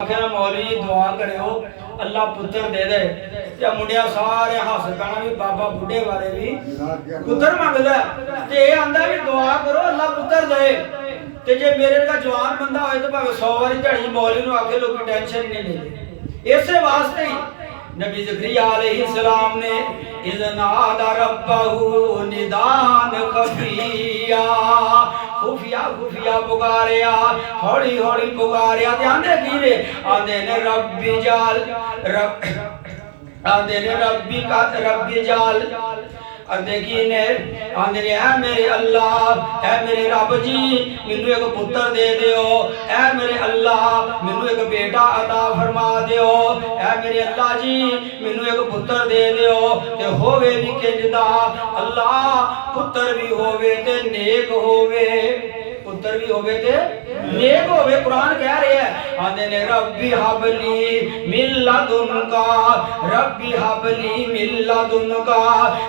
آخر مولوی دعا کرو اللہ پتر دے دے یا منڈیا سارے ہس پینا بھی بابا بڑھے والے بھی پتر منگدا تے اے آندا بھی دعا کرو اللہ پتر دے تے جے میرے کا جوان بندہ ہوئے تو بھاوے 100 واری جھڑی مولوی نو آکھے لوگ ٹینشن نہیں لیندے اسی واسطے ہی نبی زکریا علیہ السلام نے اذ نادى ربہ ندان خفیا خفیا خفیا پکاریا ہوڑی ہوڑی پکاریا تے آندے کی نے آندے نے ربی جال رب آندے نے ربی جال آندے کی نے آندے نے اے میرے اللہ اے میرے رب جی مینوں ایک پتر دے دیو اے میرے اللہ مینوں ایک بیٹا عطا فرما دیو اے میرے اللہ جی مینوں ایک پتر دے دیو تے ہووے بھی کنج دا اللہ پتر بھی ہووے تے نیک ہووے پتر بھی ہووے تے نیک ہووے قرآن کہہ رہے ہیں آندے نے ربی حبلی من لدنکا ربی حبلی من لدنکا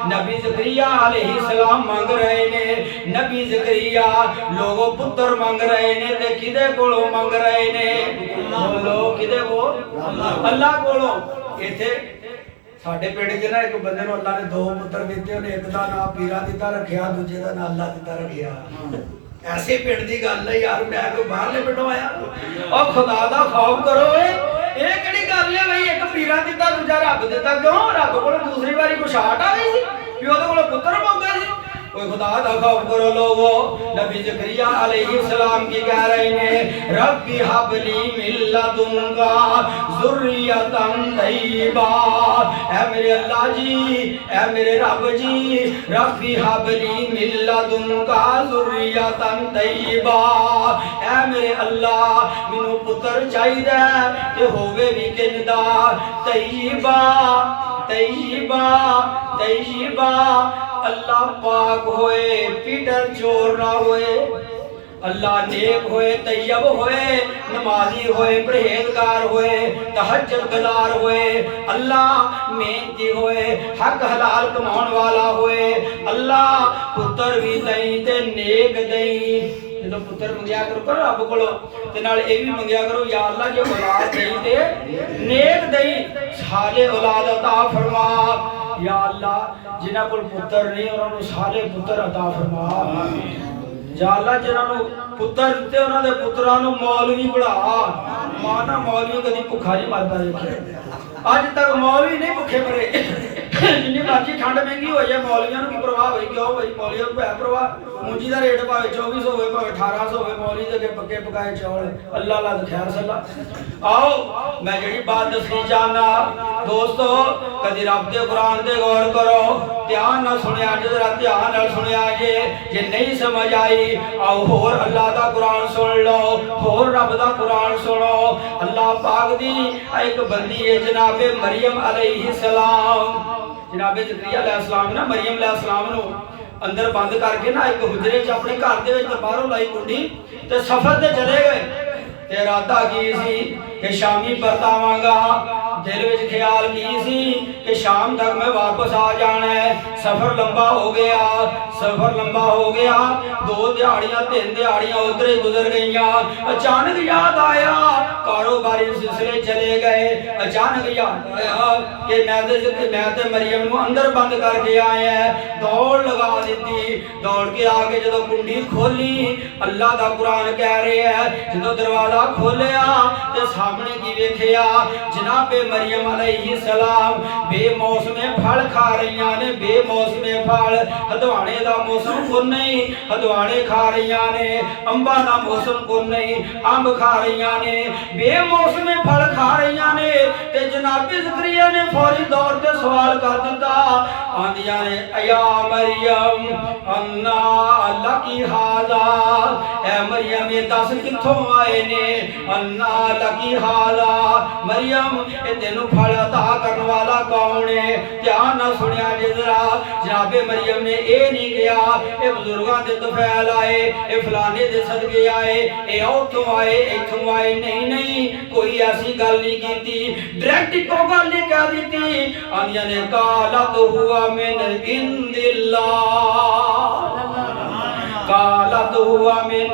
نبی زکریا علیہ السلام مانگ رہے نے نبی زکریا لوگوں پتر مانگ رہے نے تے کدے کولوں مانگ رہے نے بولو کدے کو اللہ کولوں ایتھے ساڈے پنڈ چ نا ایک بندے نوں اللہ نے 2 پتر دتے انہیں ایک دا نام پیرا دتا رکھیا دوجے دا نام اللہ دتا رکھیا ایسے پنڈ دی گل ہے یار میں کوئی باہرلے پنڈوں آیا اور خدا دا خوف کرو اے کیڑی گل ہے بھئی ایک پیرا دتا دوجا رب دتا کیوں رب کول دوسری باری کچھ آٹ آ گئی سی کہ اودے کول پتر منگے سی کوئی خدا دا خوف کرو لوگو نبی زکریا علیہ السلام کی کہہ رہے ہیں ربی حبلی من لدنکا ذریتا طیبا اے میرے اللہ جی اے میرے رب جی ربی حبلی من لدنکا ذریتا طیبا اے میرے اللہ مینوں پتر چاہیدا تے ہووے وی کنج دا طیبا طیبا طیبا اللہ پاک ہوئے پیٹر چور نہ ہوئے اللہ نیک ہوئے طیب ہوئے نمازی ہوئے پرہیزگار ہوئے تہجد گزار ہوئے اللہ محنتی ہوئے حق حلال کماؤن والا ہوئے اللہ پتر بھی دئی تے نیک دئی جدو پتر منگیا کرو پر رب کولو تے نال اے بھی منگیا کرو یا اللہ جو اولاد دئی تے نیک دئی صالح اولاد عطا فرما یا اللہ جنہاں کول پتر نہیں انہاں نوں صالح پتر عطا فرما یا اللہ جنہاں نوں پتر دتے انہاں دے پتراں نوں مولوی بنا مانا مولوی کدی بھکھا نہیں مردا دیکھیا اج تک مولوی نہیں بھکھے مرے جنی مرضی ٹھنڈ مہنگی ہو جائے مولویاں نوں کی پرواہ ہوئی کیوں بھائی مولویاں نوں ہے پرواہ مونجی دا ریٹ پاوے 2400 ہوئے پاوے 1800 ہوئے مولوی دے پکے پکائے چاول اللہ اللہ خیر صلی آؤ میں جڑی بات دسنی چاہنا دوستو کدی رب دے قرآن دے غور کرو دھیان نہ سنیا جے ذرا دھیان نال سنیا جے نہیں سمجھ آئی آؤ ہور اللہ دا قرآن سن لو ہور رب دا قرآن سنو اللہ پاک دی ایک بندی ہے جناب مریم علیہ السلام جناب زکریا علیہ السلام نا مریم علیہ السلام نو اندر بند کر کے نا ایک حجرے چ اپنے گھر دے وچ باہروں لائی کنڈی تے سفر تے چلے گئے تے ارادہ کی سی کہ شامی پرتاواں گا دل وچ خیال کی سی کہ شام تک میں واپس آ جانا ہے سفر لمبا ہو گیا 2 دیہاڑیاں 3 دیہاڑیاں ادھر ہی گزر گئیاں اچانک یاد آیا کاروباری سلسلے چلے گئے اچانک یاد آیا کہ میں مریم نو اندر بند کر کے آیا ہے دوڑ لگا دیتی دوڑ کے آگے جدو کنڈی کھولی اللہ دا قرآن کہہ رہے ہیں جدو دروازہ کھولیا تے سامنے کی ویکھیا جناب مریم علیہ السلام بے موسم پھل کھا رہیاں نے بے موسم پھل ہدوانے دا موسم کو نہیں ہدوانے کھا رہیاں نے امبا دا موسم کو نہیں امب کھا رہیاں نے بے موسم پھل کھا رہیاں نے تے جناب زکریا نے فوری دور تے سوال کر دیتا آندیاں نے ایا مریم انا لکی ھذا اے مریم یہ دس کتھوں آئے نے انا لکی ھذا مریم تینوں پھل عطا کرنے والا کون ہے دھیان نہ سنیا جے ذرا جناب مریم نے اے نہیں کہا اے بزرگاں دے طفیل آئے اے فلانے دے صدقے آئے اے اوتھوں آئے ایتھوں آئے نہیں کوئی ایسی گل نہیں کیتی ڈائریکٹ کو گل نہیں کہہ دیتی آنیاں نے قالت ہوا من عند اللہ قالت ہوا من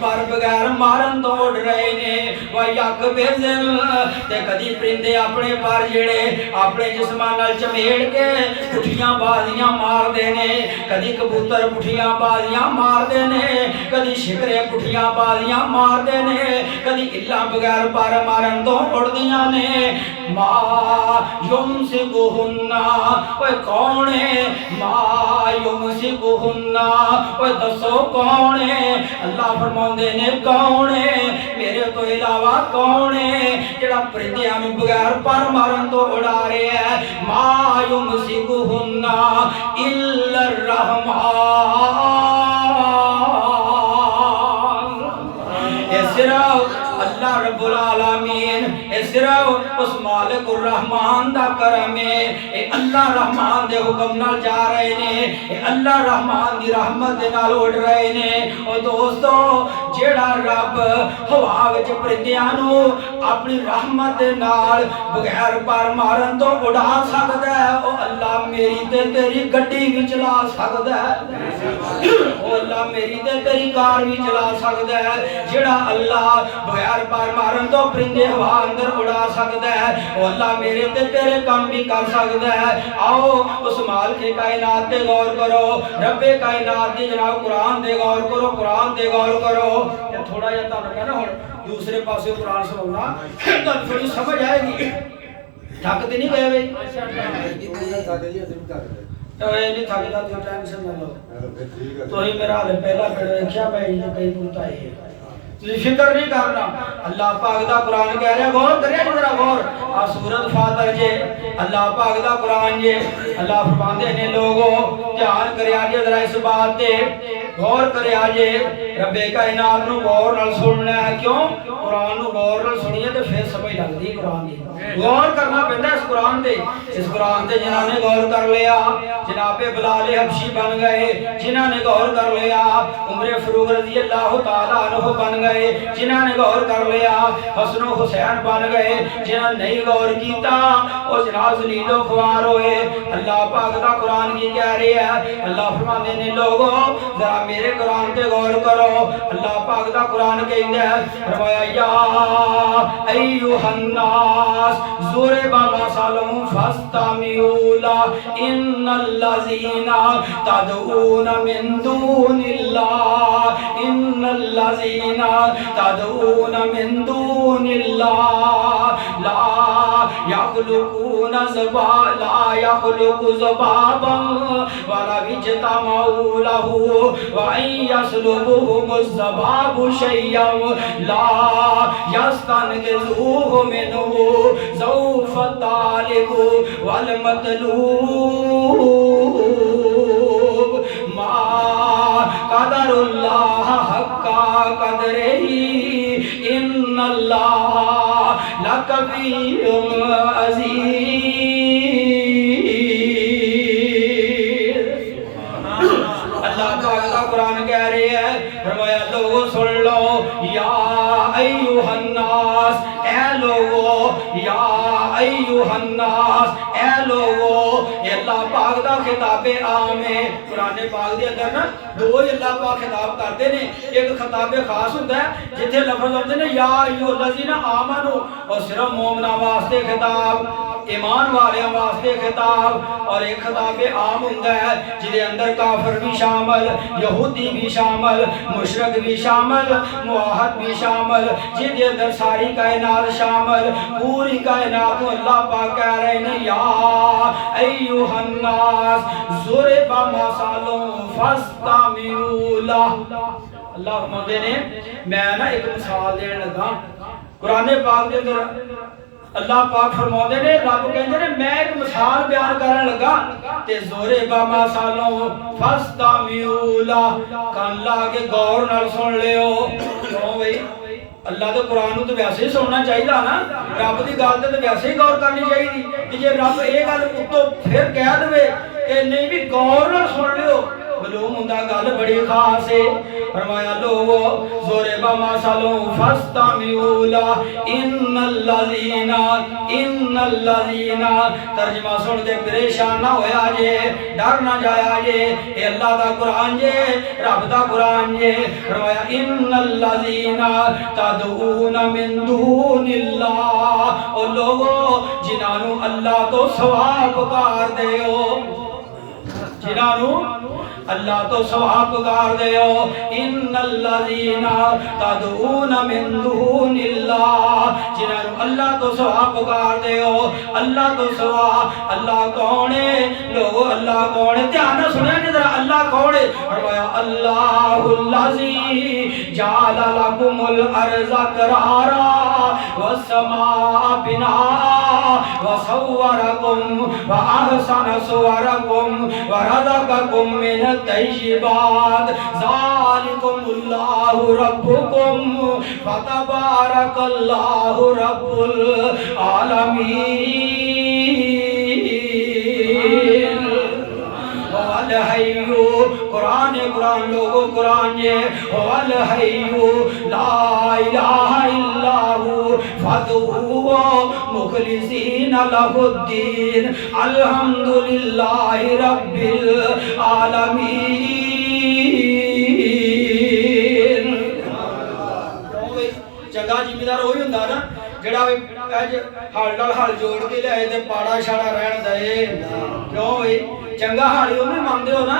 پر بغیر مارن تو اڑ رہے نے وہ یک بیزن تے کدی پرندے اپنے پر جڑے اپنے جسمان نال چمیڑ کے پٹھیاں بازیاں مار دے نے کدی کبوتر پٹھیاں بازیاں مار دے نے کدی شکرے پٹھیاں بازیاں مار دے نے کدی الا بغیر پر مارن تو اڑ دیاں نے ما یمسکہن اوے کون ہے ما یمسکہن اوے دسو کون ہے اللہ فرماندے نے کون ہے میرے تو علاوہ کون ہے جڑا پرندیاں نوں بغیر پر مارن تو اڑا رہا ہے ما یمسکہن الا الرحمن اللہ رب العالمین صرف اس مالک الرحمن دا کرم ہے اے اللہ رحمان دے حکم نال جا رہے نے اے اللہ رحمان دی رحمت دے نال اڑ رہے نے او دوستو جیڑا رب ہوا وچ پرندیاں نوں اپنی رحمت دے نال بغیر پر مارن تو اڑا سکدا ہے او اللہ میری تے تیری گڈی بھی چلا سکدا ہے او اللہ میری تے تیری کار بھی چلا سکدا ہے جیڑا اللہ بغیر پر مارن تو پرندے ہوا اندر اڑا سکتا ہے وہ اللہ میرے تے تیرے کام بھی کر سکتا ہے آؤ اس مالک کائنات تے غور کرو رب کائنات دی جناب قرآن دے غور کرو قرآن دے غور کرو یہ تھوڑا جا تانوں کہنا ہن دوسرے پاسے قرآن سناؤنا تانوں تھوڑی سمجھ آئے گی تھک تے نہیں گئے بھائی تو یہ نہیں تھکدا تو ٹینشن نہ لو تو ہی میرا حال پہلا پڑھ ویکھیا میں یہ کئی بولتا ہے فکر نہیں کرنا اللہ پاک دا قرآن کہہ رہا غور کریا ذرا غور آ سورۃ فاتر جے اللہ پاک دا قرآن جے اللہ فرماندے نے لوگو دھیان کریا جے ذرا اس بات تے غور کریا جے رب کائنات نو غور نال سننا ہے کیوں قرآن نو غور نال سنیے تے پھر سمجھ لگدی قرآن دی غور کرنا پیندا اس قرآن تے جنہاں نے غور کر لیا جناب بلال حبشی بن گئے جنہاں نے غور کر لیا عمر فاروق رضی اللہ تعالی عنہ بن گئے جنہاں نے غور کر لیا حسن و حسین بن گئے جنہاں نے نہیں غور کیتا او جناب ذلیل و خوار ہوئے اللہ پاک دا قرآن کی کہہ رہی ہے اللہ فرماندے نے لوگو ذرا میرے قرآن تے غور کرو اللہ پاک دا قرآن کہندا ہے فرمایا یا ایھا الناس ضرب مثل فاستمعوا له ان الذين تدعون من دون الله ان الذين تدعون من دون الله لا يخلقون ذبابا ولا اجتمعوا له وان يسلبهم الذباب شيئا لا يستنقذوه منه ضعف الطالب والمطلوب ما قدر الله حق قدره ان الله لقوي عزيز اللہ پاک کا قرآن کہہ رہے ہیں فرمایا لوگوں سن لو یا ایھا الناس اے لوگو یا ایھا الناس اے لوگو یہ اللہ پاک دا خطاب عام ہے قرآن پاک دے اندر نا دو اللہ پاک خطاب کرتے نے ایک خطاب خاص ہوتا ہے جتھے لفظ ہوتے نے یا ایھا الذین آمنو اور صرف مومناں واسطے خطاب ایمان والیاں واسطے خطاب اور ایک خطاب عام ہوتا ہے جدے اندر کافر بھی شامل یہودی بھی شامل مشرک بھی شامل موحد بھی شامل جدے اندر ساری کائنات شامل پوری کائنات کو اللہ پاک کہہ رہے ہیں یا ایھا الناس ضرب مثل فاستمعوا له اللہ فرماتے نے میں نا ایک مثال دین لگا قرآن پاک دے اندر اللہ پاک فرماتے نے رب کہندے نے میں ایک مثال بیان کرن لگا تے زورے با مثالوں فاستمعوا له کان لا کے غور نال سن لیو کیوں بھائی اللہ دے قرآن نوں تے ویسے ہی سننا چاہیے نا رب دی گل تے ویسے ہی غور کرنی چاہیے کہ جے رب اے گل اتوں پھر کہہ دے کہ نہیں بھی غور نال سن لیو معلوم ہوندا گل بڑی خاص ہے فرمایا لوگو ضرب مثل فاستمعوا له ان الذین ترجمہ سن کے پریشان نہ ہویا جے ڈر نہ جایا جے اے اللہ دا قرآن جے رب دا قرآن جے فرمایا ان الذین تدعون من دون اللہ او لوگو جنہوں اللہ تو سوا پکار دے ہو جنہوں اللہ تو سوا پکار دے ہو ان الذین تدعون من دون اللہ جنہوں اللہ تو سوا پکار دے ہو اللہ تو سوا اللہ کون ہے لوگو اللہ کون ہے دھیان نہ سنیا نہیں ذرا اللہ کون ہے فرمایا اللہ الذی جعل لکم الارض قرارا والسماء بناء وصورکم واحسن صورکم ورزقکم من الطیبات ذالکم اللہ ربکم فتبارک اللہ رب العالمین الحیو قرآن قرآن لوگو قرآن یہ الحیو لا الہ الا ہو فادعوہ مخلصین لہ الدین الحمدللہ رب العالمین چنگا جیمیدار ہوئی ہوندا نا جڑا اج ہل نال ہل جوڑ کے لے تے پاڑا شاڑا رہن دے کیوں ہوئی چنگا ہاڑی انہوں ماندے ہو نا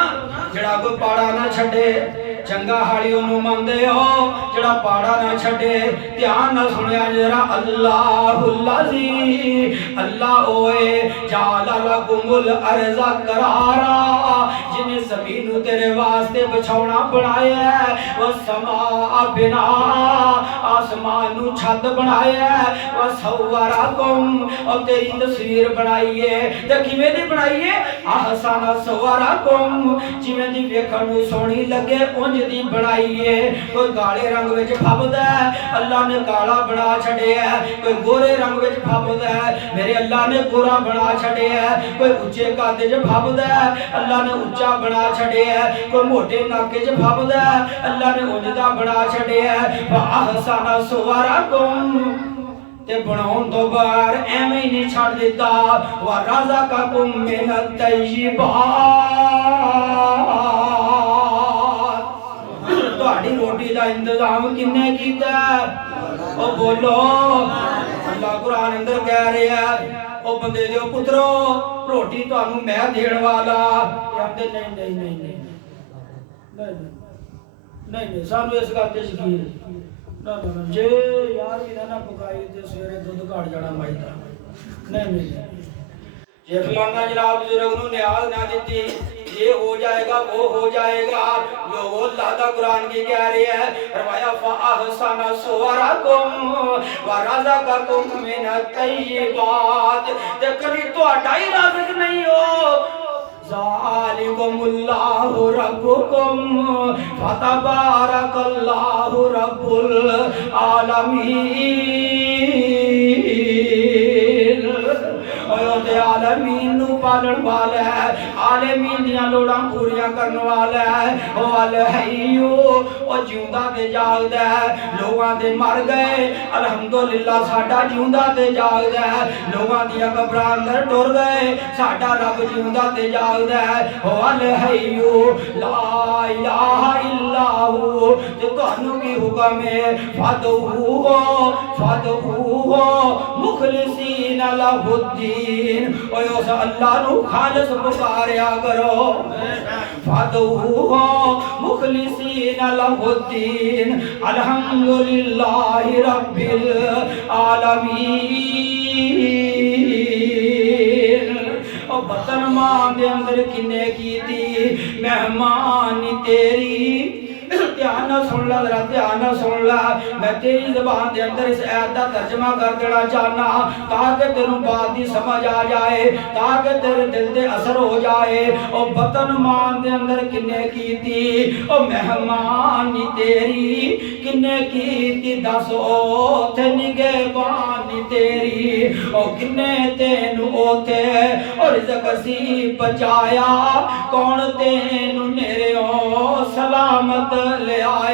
جڑا کوئی پاڑا نہ چھڑے چنگا ہاڑی انہوں ماندے ہو جڑا پاڑا نہ چھڑے دھیان نہ سنیا جرا اللہ الذی اللہ اوے جعل لکم الارض قرارا جن زمین تیرے واسطے بچھونا بنایا ہے والسماء بناء آسمان چھت بنایا ہے وصورکم اور تیری تصویر بنائیے تے کیویں دی بنائیے احسن صورکم جویں دی ویکھن نوں سونی لگے اونج دی بنائیے کوئی کالے رنگ وچ پھبدا ہے اللہ نے کالا بنا چھڈیا ہے کوئی گورے رنگ وچ پھبدا ہے میرے اللہ نے گورا بنا چھڈیا ہے کوئی اونچے قد وچ پھبدا ہے اللہ نے اونچا بنا چھڈیا ہے کوئی موٹے ناک وچ پھبدا ہے اللہ نے اونج دا بنا چھڈیا ہے واحسن صورکم تے بناون تو بار ایویں ہی نہیں چھڑ دیتا ورزقکم من الطیبات تہاڈی روٹی دا انتظام کنے کیتا ہے او بولو اللہ قرآن اندر کہہ رہا ہے او بندے دیو پترو روٹی تانوں میں دین والا کہندے نہیں نہیں نہیں نہیں نہیں نہیں سانو اس گل تے یقین جے یار بھی نہ پکائی تے سویرے دودھ گھٹ جانا مائی دا نہیں نہیں جے فلانا جناب بزرگ نو نیاز نہ دیتی یہ ہو جائے گا وہ ہو جائے گا لوگو اللہ دا قرآن کی کہہ رہی ہے فرمایا فاحسن صورکم ورزقکم من الطیبات تے کبھی تہاڈا ہی رازق نہیں ہو ذالکم اللہ ربکم فتبارک اللہ رب العالمین تے عالمین نو پالن والا ہے عالمین دیاں لوڑاں پوریاں کرن والا ہے او الحیو او جیوندا تے جاگدا ہے لوگاں دے مر گئے الحمدللہ ساڈا جیوندا تے جاگدا ہے لوگاں دیاں قبراں اندر ٹر گئے ساڈا رب جیوندا تے جاگدا ہے او الحیو لا الہ الا ہو تے تانوں کی حکم ہے فادعوہ مخلصین لہ الدین اوے اس اللہ نو خالص پکاریا کرو فادعوہ مخلصین لہ الدین الحمدللہ رب العالمین او وطن ماں دے اندر کنے کی تھی مہمانی تیری دھیان نہ سن لا ذرا دھیان نہ سن لا میں تیری زبان دے اندر اس آیت دا ترجمہ کر دینا چاہنا تاکہ تینوں بات دی سمجھ آ جائے تاکہ تیرے دل تے اثر ہو جائے او وطن مان دے اندر کنے کیتی او مہمانی تیری کنے کیتی دس اوتھے نگہبانی تیری او کنے تینوں اوتھے او رزق سی پچایا کون تینوں نیرے او سلامت لے آئے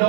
9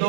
2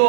2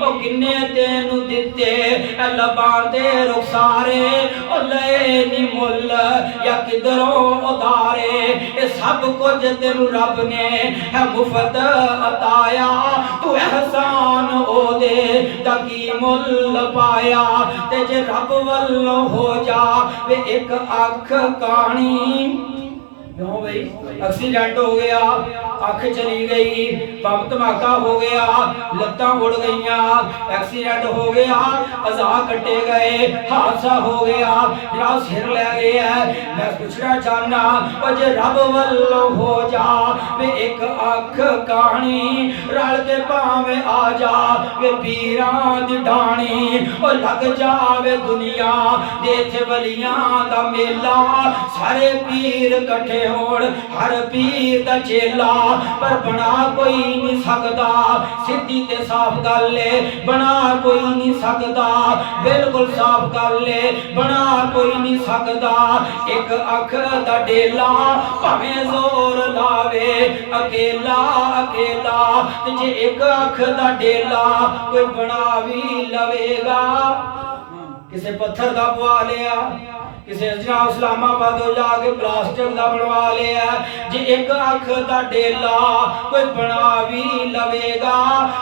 او کنے تینو دتے اے لباں تے رخسارے او لے نی مل یا کدروں ادارے اے سب کچھ تینو رب نے ہے مفت عطایا تو احسان او دے تاکی مل پایا تے جے رب والو ہو جا وے ایک آنکھ کانی کیوں بھئی ایکسیڈنٹ ہو گیا آنکھ چلی گئی بم دھماکہ ہو گیا لتاں اڑ گئیاں ایکسیڈنٹ ہو گیا اعضاء کٹے گئے حادثہ ہو گیا جناب سر لے گیا میں پوچھنا چاہنا او جے رب والو ہو جا وے ایک آنکھ کہانی رل کے پاویں آ جا وے پیراں دی ڈھانی او لگ جاوے دنیا دے تھے ولیاں دا میلہ سارے پیر کٹھے ہوڑ ہر پیر دا چیلا پر بنا کوئی نہیں سکدا سدھی تے صاف گل لے بنا کوئی نہیں سکدا بالکل صاف گل لے بنا کوئی نہیں سکدا ایک اکھ دا ڈیلا بھاویں زور لاوے اکیلا اکیلا تے جے ایک اکھ دا ڈیلا کوئی بنا وی لوے گا کسے پتھر دا پوا لیا کسی جناب اسلام آباد ہو جا کے پلاسٹک دا بنوا لیا جی ایک آنکھ دا ڈیلا کوئی بنا بھی لوے گا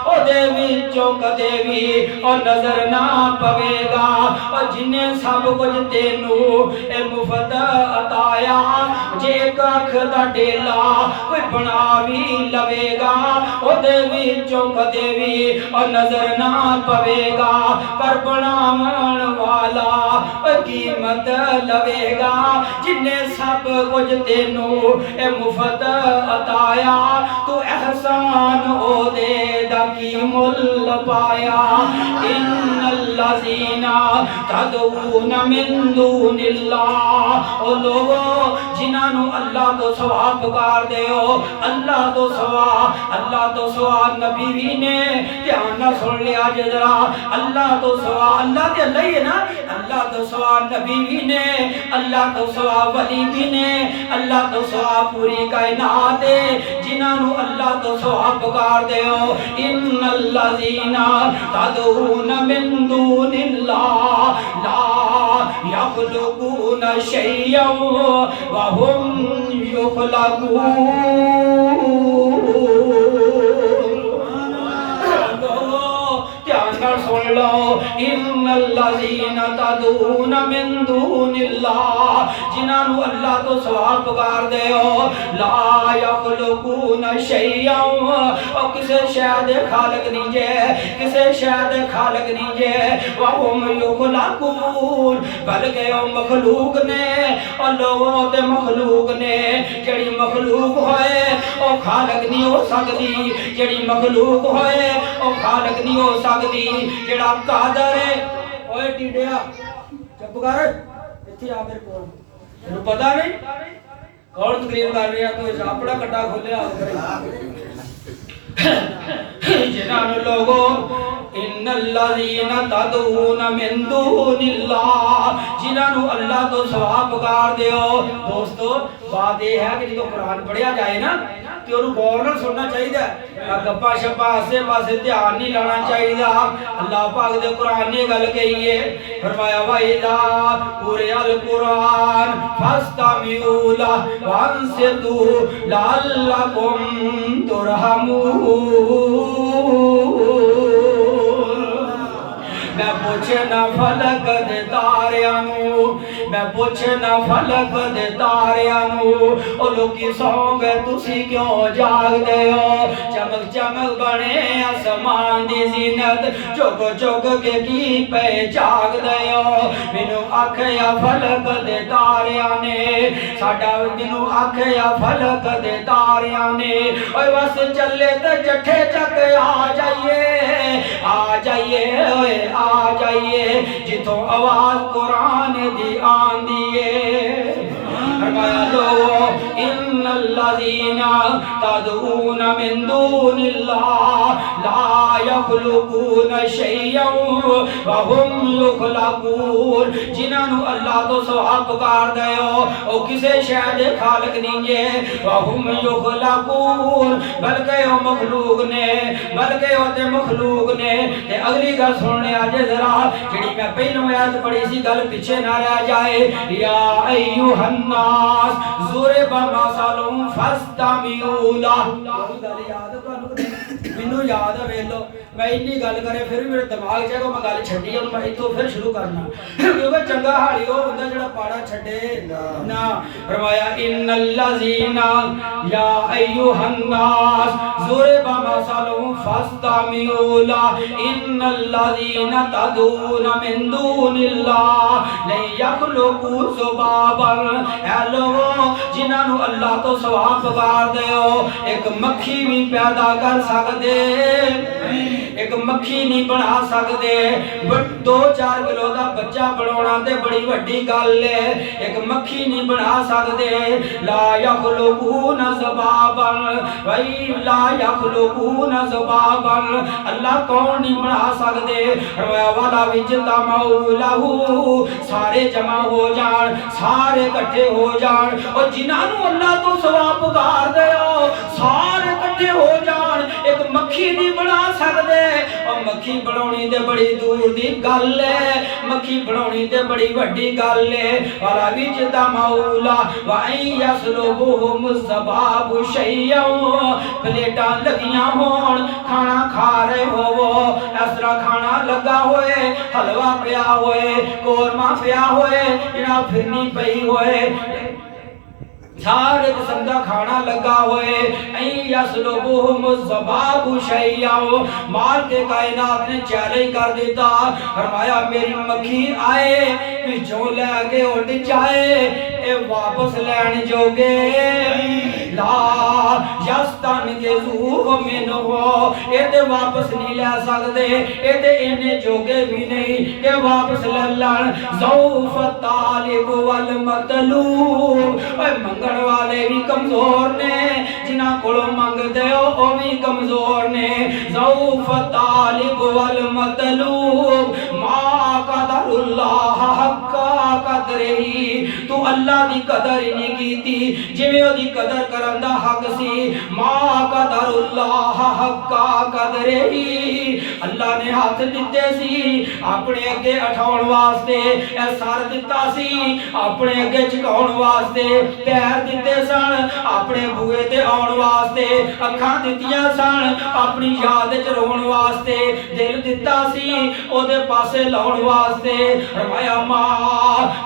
او دے وچوں کدے بھی او نظر نہ پوے گا او جنہیں سب کچھ تینو اے مفت عطایا جی ایک آنکھ دا ڈیلا کوئی بنا بھی لوے گا او دے وچوں کدے بھی او نظر نہ پوے گا پر بناون والا قیمت لوے گا جنہیں سب کچھ تینو اے مفت عطایا تو احسان او دے دا کی مل پایا ان الذین تدعون من دون اللہ او لوگو جنہاں اللہ تو سوا پکار دے ہو اللہ تو سوا نبی بھی نے دھیان نہ سن لیا جذرا اللہ تو سوا اللہ تے اللہ ہی ہے نا اللہ تو سوا نبی بھی نے اللہ تو سوا ولی بھی نے اللہ تو سوا پوری کائنات جنہاں اللہ تو سوا پکار دے ہو ان الذین تدعون من دون اللہ لا یخلقون شیئا وهم سن لو ان الذین تدعون من دون اللہ جنہاں اللہ تو سوا پکار دے ہو لا یخلقون شیئا او کسے شے دے خالق نہیں جے کسے شے دے خالق نہیں جے وہم یخلقون بلکہ او مخلوق نے او لوگوں تے مخلوق نے جڑی مخلوق ہوئے او خالق نہیں ہو سکتی جڑی مخلوق ہوئے او خالق نہیں ہو سکتی جڑا قادر ہے اوے ٹیڈیا چپ کر ایتھے آ میرے کول تینوں پتہ نہیں کون تقریر کر رہا تو اپنا کٹا کھولیا جنہاں لوگوں ان الذین تدعون من دون اللہ جنہاں اللہ تو سوا پکار دے ہو دوستو بات یہ ہے کہ جب قرآن پڑھیا جائے نا تو انہوں غور نہ سننا چاہیے گپا شپا آسے پاسے دھیان نہیں لانا چاہیے اللہ پاک دے قرآن نے گل کہی ہے فرمایا وَإِذَا قُرِئَ الْقُرْآنُ فَاسْتَمِعُوا لَهُ وَأَنصِتُوا لَعَلَّكُمْ تُرْحَمُونَ میں پوچھنا فلک دے تاریانو میں پوچھنا فلک دے تاریانو او لوکی سو گئے تسی کیوں جاگ دے ہو چمک چمک بنے آسمان دی زینت چوک چوک کے کی پہ جاگ دے ہو مینو آکھیا فلک دے تاریانے ساڈا مینو آکھیا فلک دے تاریانے اوے بس چلے تے جٹھے چک آ جائیے اوے آ جائیے جتوں آواز قرآن دی آندی ہے فرمایا لوگو ان الذین تدعون من دون اللہ لا یخلقون شیئا وہم یخلقون جنہاں نو اللہ تو سوا پکار دے ہو او کسے شے دے خالق نہیں جے وہم یخلقون بلکہ او مخلوق نے بلکہ او تے مخلوق نے تے اگلی گل سننے آجے ذرا جڑی میں پہلوں آیت پڑھی سی گل پیچھے نہ رہ جائے یا ایھا الناس ضرب مثل فاستمعوا له گل یاد مینوں یاد ہے ویلو میں اتنی گل کرے پھر میرے دماغ چ کو میں گل چھڈی اور میں ایتھوں پھر شروع کرنا کیونکہ چنگا حالی وہ بندہ جڑا پاڑا چھڈے نہ فرمایا ان الذین یا ایھا الناس ضرب مثل فاستمعوا له ان الذین تدعون من دون اللہ لن یخلقوا ذبابا اے لوگو جنہاں نو اللہ تو سوا پکار دے ہو ایک مکھی بھی پیدا کر سکدے ایک مکھی نہیں بنا سکدے 2-4 کلو دا بچہ بناونا تے بڑی وڈی گل ہے ایک مکھی نہیں بنا سکدے لا یخلقون ذبابا وای لا یخلقون ذبابا اللہ کون نہیں بنا سکدے فرمایا والا وجتمعوا له سارے جمع ہو جان سارے اکٹھے ہو جان اور جنہاں نو اللہ تو سوا پکار دے ہو سارے اکٹھے ہو جان ایک مکھی نہیں بنا سکدے اور مکھی بناونی تے بڑی دور دی گل ہے مکھی بناونی تے بڑی وڈی گل ہے والا وجتمعوا له وان یسلبهم الذباب شیئا پلیٹاں لگیاں ہون کھانا کھا رہے ہو اس طرح کھانا لگا ہوئے حلوہ پیا ہوئے قورمہ پیا ہوئے جناب پھرنی پئی ہوئے سارے قسم دا کھانا لگا ہوئے این یسلبهم الذباب شیئا مال کے کائنات نے چیلنج کر دیتا فرمایا میری مکھی آئے پچھوں لے کے اڑ جائے اے واپس لین جوگے لا یستن کے زوہ منہ اے تے واپس نہیں لے سکدے اے تے انہیں جوگے بھی نہیں کہ واپس للن ضعف الطالب والمطلوب اے منگن والے بھی کمزور نے جنہاں کولوں منگ دے او بھی کمزور نے ضعف الطالب والمطلوب ما قدر اللہ حق قدرہی تو اللہ دی قدر ہی نہیں کیتی جویں او دی قدر کرن دا حق سی ما قدر اللہ حق قدرہی اللہ نے ہاتھ دتے سی اپنے اگے اٹھاؤن واسطے اے سر دتا سی اپنے اگے جھکاؤن واسطے پیر دتے سن اپنے بوئے تے آن واسطے اکھاں دتیاں سن اپنی یاد وچ رون واسطے دل دتا سی او دے پاسے لاؤن واسطے فرمایا ما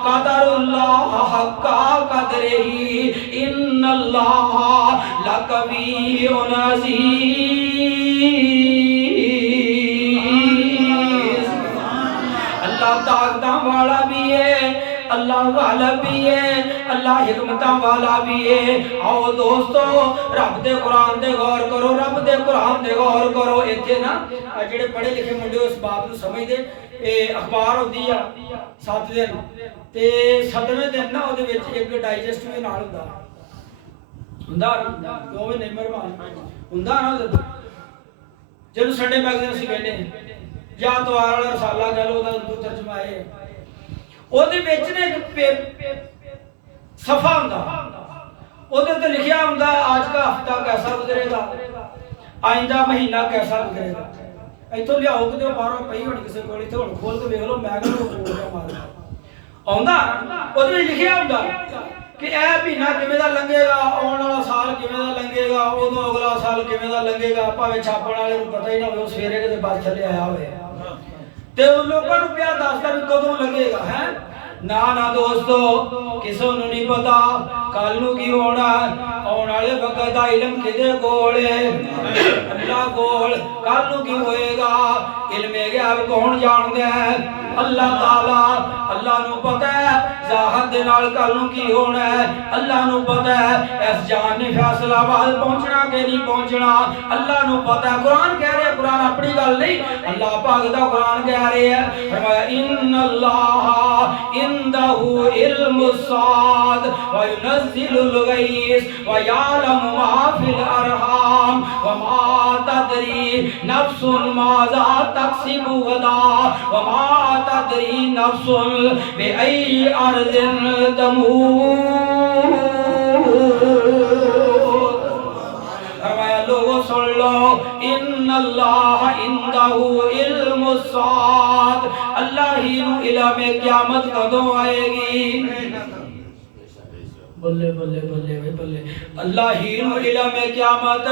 قدر اللہ حق قدرہی ان اللہ لقوی عزیز اللہ طاقتاں والا بھی ہے اللہ والا بھی ہے اللہ حکمتاں والا بھی ہے آؤ دوستو رب دے قرآن دے غور کرو رب دے قرآن دے غور کرو ایتھے نا جڑے پڑھے لکھے منڈے اس بات نو سمجھ دے اخبار ہوندی ہے 7 دن تے 7ویں دن نا اودے وچ ایک ڈائجسٹ بھی نال ہوندا نا دو مہینے مہمان ہوندا نا جدوں سنڈے میگزین اسی کہنے یا اتوار والا رسالہ کہہ لو دا ترجمہ ہے اودے وچ نے ایک صفحہ ہوندا اودے تے لکھیا ہوندا آج کا ہفتہ کیسا گزرے گا آئندہ مہینہ کیسا گزرے گا ایتھوں لیاؤ کہ باہروں پئی ہونی کسے کول ایتھے ہن کھول کے ویکھ لو میں کہوں بول رہا مار آوندا اودے وچ لکھیا ہوندا کہ اے مہینہ کیویں دا لنگے گا آਉਣ والا سال کیویں دا لنگے گا اودوں اگلا سال کیویں دا لنگے گا بھاویں چھاپਣ والے نوں پتہ ہی نہ ہوے سویرے کتے بعد چلے آیا ہوئے تے او لوکاں نوں پیا دسدا وی کدوں لگے گا ہے نا دوستو کسے نوں نہیں پتا کل نوں کی ہونا آਉਣ والے وقت دا علم کدے کول ہے اللہ کول کل نوں کی ہوئے گا علم غیب کون جاندا ہے اللہ تعالی اللہ نوں پتہ ہے ذات دے نال کل نوں کی ہونا ہے اللہ نوں پتہ ہے اس جان نے فیصلہ آباد پہنچنا کہ نہیں پہنچنا اللہ نوں پتہ ہے قرآن کہہ رہے قرآن اپنی گل نہیں اللہ پاک دا قرآن کہہ رہے ہیں فرمایا ان اللہ عنده علم الساعة وينزل الغيث ويعلم ما في الارحام وما تدري نفس ماذا تکسب غدا وما تدری نفس بأي أرض تموت. فرمایا لوگوں سن لو ان اللہ عنده علم الساعۃ، اللہ ہی نو علم قیامت کدوں آئے گی. بلے بلے بلے بلے اللہ ہی نو علم قیامت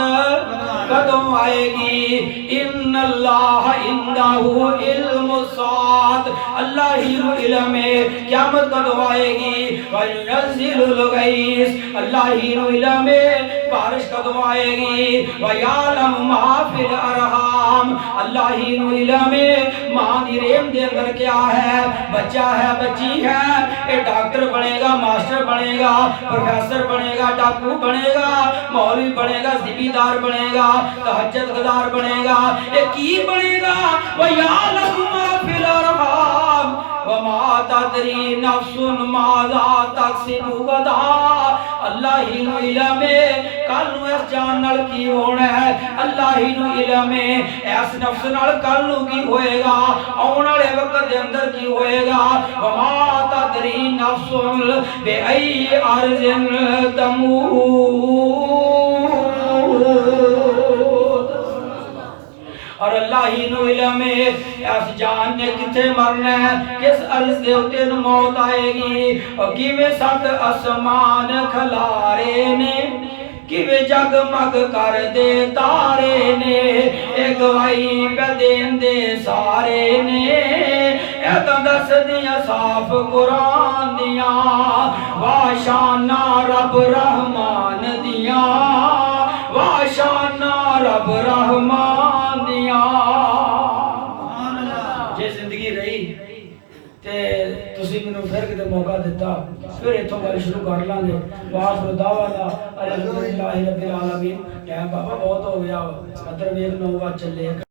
کدوں آئے گی. ان اللہ عنده علم الساعۃ، اللہ ہی نو علم قیامت کدوں آئے گی. وینزل الغیث، اللہ ہی نو علم بارش کدوں آئے گی. ویعلم ما فی الارحام، اللہ ہی نو علم ماں دی رحم دے اندر کیا ہے، بچہ ہے بچی ہے، اے ڈاکٹر بنے گا، ماسٹر بنے گا، پروفیسر بنے گا، ڈاکو بنے گا، مولوی بنے گا، ذمہ بنے گا، تہجد گزار بنے گا، یہ کی بنے گا. وَيَعْلَمُ مَا فِي الْأَرْحَامِ وَمَا تَدْرِي نَفْسٌ مَاذَا تَكْسِبُ غَدًا. اللہ ہی نو علم کل نو اس جان نال کی ہونا ہے، اللہ ہی نو علم اس نفس نال کل نو کی ہوئے گا، آنے والے وقت دے اندر کی ہوئے گا. وَمَا تَدْرِي نَفْسٌ بِأَيِّ أَرْضٍ تَمُوتُ. اور اللہ ہی نو علم اس جان نے کتے مرنا ہے، کس عرض دے اتے نو موت آئے گی. اور کیویں سات آسمان کھلارے نے، کیویں جگمگ کر دے تارے نے، اے گواہی پہ دین دے سارے نے. اے تو دس دیاں صاف قرآن دیاں، واشانہ رب رحمان دیاں، واشانہ رب رحمان دیاں. جے زندگی رہی تے تسی منو پھر کتے موقع دیتا، پھر اتھوں گل شروع کر لیں گے. وآخر دعوانا الحمدللہ رب العالمین. ٹائم بابا بہت ہو گیا، مطلب ایک 9 بات چلے.